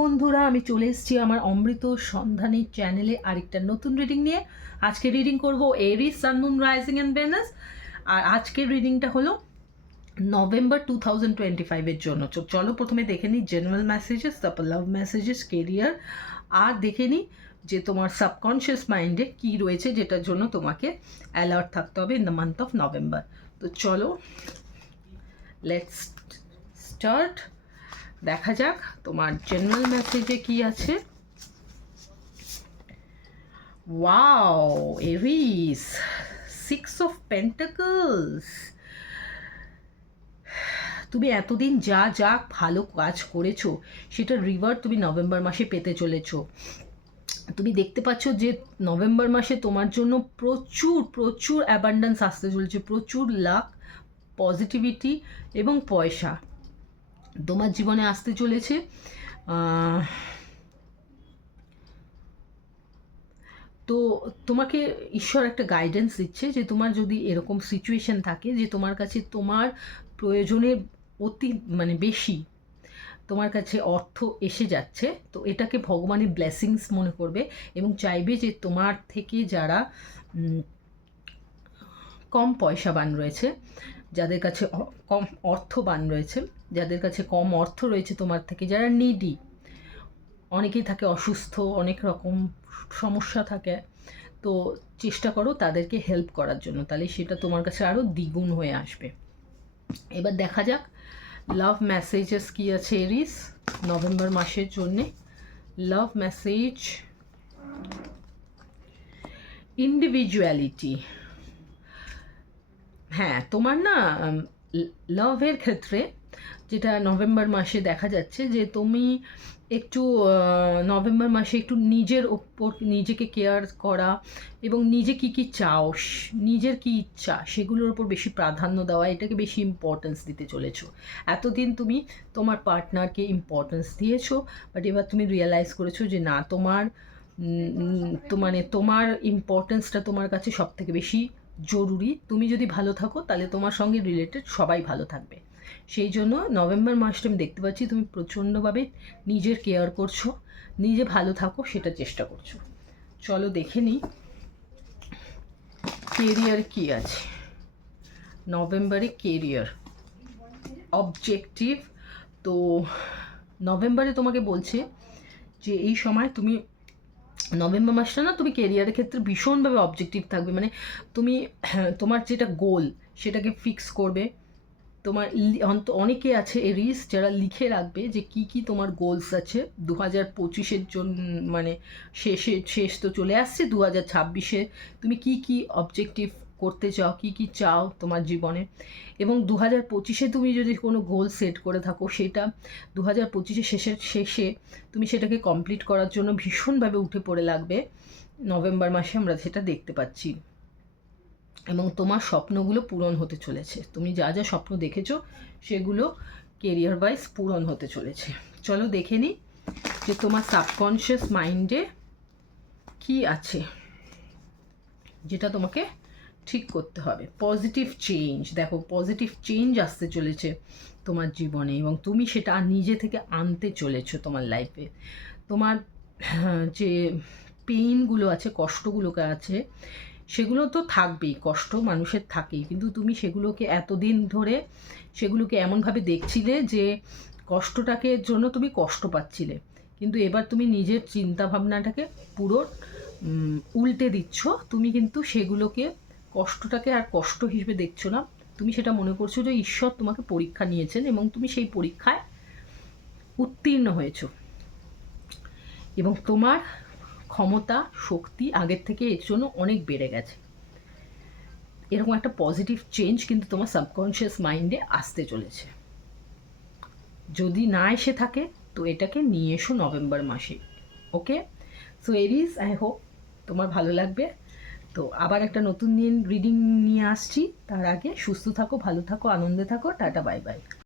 বন্ধুরা, আমি চলে এসেছি আমার অমৃত সন্ধানী চ্যানেলে আরেকটা নতুন রিডিং নিয়ে। আজকে রিডিং করব এরিস, সান, মুন, রাইজিং অ্যান্ড ভেনাস। আর আজকের রিডিংটা হলো নভেম্বর 2025-এর জন্য। চলো প্রথমে দেখে নিই জেনারেল মেসেজেস, তারপর লাভ মেসেজেস, কেরিয়ার, আর দেখে নিই যে তোমার সাবকনশিয়াস মাইন্ডে কী রয়েছে যেটার জন্য তোমাকে অ্যালার্ট থাকতে হবে in the month of November. তো চলো লেটস স্টার্ট। দেখা যাক তোমার জেনারেল মেসেজে কি আছে। Wow, Aries, 6 of pentacles. তুমি এতদিন যা যা ভালো কাজ করেছো সেটার রিওয়ার্ড তুমি নভেম্বর মাসে পেতে চলেছো। তুমি দেখতে পাচ্ছ যে নভেম্বর মাসে তোমার জন্য প্রচুর প্রচুর অ্যাবান্ডেন্স আসতে চলেছে, প্রচুর লাক, পজিটিভিটি এবং পয়সা তোমার জীবনে আসতে চলেছে। তো তোমাকে ঈশ্বর একটা গাইডেন্স দিচ্ছে যে তোমার যদি এরকম সিচুয়েশন থাকে যে তোমার কাছে তোমার প্রয়োজনের অতি বেশি তোমার কাছে অর্থ এসে যাচ্ছে, তো এটাকে ভগবানের ব্লেসিংস মনে করবে এবং চাইবে যে তোমার থেকে যারা কম পয়সাবান রয়েছে, যাদের কাছে কম অর্থবান রয়েছে, যাদের কাছে কম অর্থ রয়েছে তোমার থেকে, যারা নিডি, অনেকেই থাকে অসুস্থ, অনেক রকম সমস্যা থাকে, তো চেষ্টা করো তাদেরকে হেল্প করার জন্য, তাহলে সেটা তোমার কাছে আরও দ্বিগুণ হয়ে আসবে। এবার দেখা যাক লাভ মেসেজেস কী আছে এরিস নভেম্বর মাসের জন্যে। লাভ মেসেজ, ইন্ডিভিজুয়ালিটি। হ্যাঁ, তোমার না লাভের ক্ষেত্রে যেটা নভেম্বর মাসে দেখা যাচ্ছে যে তুমি একটু নভেম্বর মাসে একটু নিজের ওপর নিজেকে কেয়ার করা এবং নিজে কী কী চাও, নিজের কী ইচ্ছা সেগুলোর ওপর বেশি প্রাধান্য দেওয়া, এটাকে বেশি ইম্পর্টেন্স দিতে চলেছো। এতদিন তুমি তোমার পার্টনারকে ইম্পর্টেন্স দিয়েছো, বাট এবার তুমি রিয়েলাইজ করেছো যে না, তোমার তোমার ইম্পর্টেন্সটা তোমার কাছে সব থেকে বেশি জরুরি। তুমি যদি ভালো থাকো তাহলে তোমার সঙ্গে রিলেটেড সবাই ভালো থাকবে। সেই জন্য নভেম্বর মাসটা আমি দেখতে পাচ্ছি তুমি প্রচণ্ডভাবে নিজের কেয়ার করছো, নিজে ভালো থাকো সেটা চেষ্টা করছো। চলো দেখে নিই কেরিয়ার কী আছে নভেম্বরে। Career objective. তো নভেম্বরে তোমাকে বলছে যে এই সময় তুমি নভেম্বর মাসটা না তুমি কেরিয়ারের ক্ষেত্রে ভীষণভাবে অবজেক্টিভ থাকবে, তুমি তোমার যেটা গোল সেটাকে ফিক্স করবে। তোমার অনেকে আছে এরিস যারা লিখে রাখবে যে কি কি তোমার গোলস আছে 2025-এর জন্য, শেষ তো চলে আসছে 2026-এ তুমি কি কি অবজেক্টিভ করতে চাও, কি কি চাও তোমার জীবনে, এবং 2025-এ তুমি যদি কোনো গোল সেট করে থাকো সেটা 2025-এর শেষে তুমি সেটাকে কমপ্লিট করার জন্য ভীষণভাবে উঠে পড়ে লাগবে। নভেম্বর মাসে আমরা সেটা দেখতে পাচ্ছি এবং তোমার স্বপ্নগুলো পূরণ হতে চলেছে। তুমি যা যা স্বপ্ন দেখেছো সেগুলো কেরিয়ার ওয়াইজ পূরণ হতে চলেছে। চলো দেখে নিই যে তোমার সাবকনশিয়াস মাইন্ডে কি আছে যেটা তোমাকে ঠিক করতে হবে। পজিটিভ চেঞ্জ, দেখো পজিটিভ চেঞ্জ আসতে চলেছে তোমার জীবনে এবং তুমি সেটা নিজে থেকে আনতে চলেছো তোমার লাইফে। তোমার যে পেইনগুলো আছে, কষ্টগুলোকে আছে, সেগুলো তো থাকবেই, কষ্ট মানুষের থাকেই, কিন্তু তুমি সেগুলোকে এতদিন ধরে সেগুলোকে এমনভাবে দেখছিলে যে কষ্টটাকে জন্য তুমি কষ্ট পাচ্ছিলে, কিন্তু এবার তুমি নিজের চিন্তাভাবনাটাকে পুরো উল্টে দিচ্ছ। তুমি কিন্তু সেগুলোকে কষ্টটাকে আর কষ্ট হিসেবে দেখছো না, তুমি সেটা মনে করছো যে ঈশ্বর তোমাকে পরীক্ষা নিয়েছেন এবং তুমি সেই পরীক্ষায় উত্তীর্ণ হয়েছো এবং তোমার ক্ষমতা শক্তি আগের থেকে এর জন্য অনেক বেড়ে গেছে। এরকম একটা পজিটিভ চেঞ্জ কিন্তু তোমার সাবকনশিয়াস মাইন্ডে আসতে চলেছে। যদি না এসে থাকে তো এটাকে নিয়ে এসো নভেম্বর মাসে। ওকে, সো এরিস, আই হোপ তোমার ভালো লাগবে। তো আবার একটা নতুন রিডিং নিয়ে আসছি, তার আগে সুস্থ থাকো, ভালো থাকো, আনন্দে থাকো, টাটা, বাই বাই।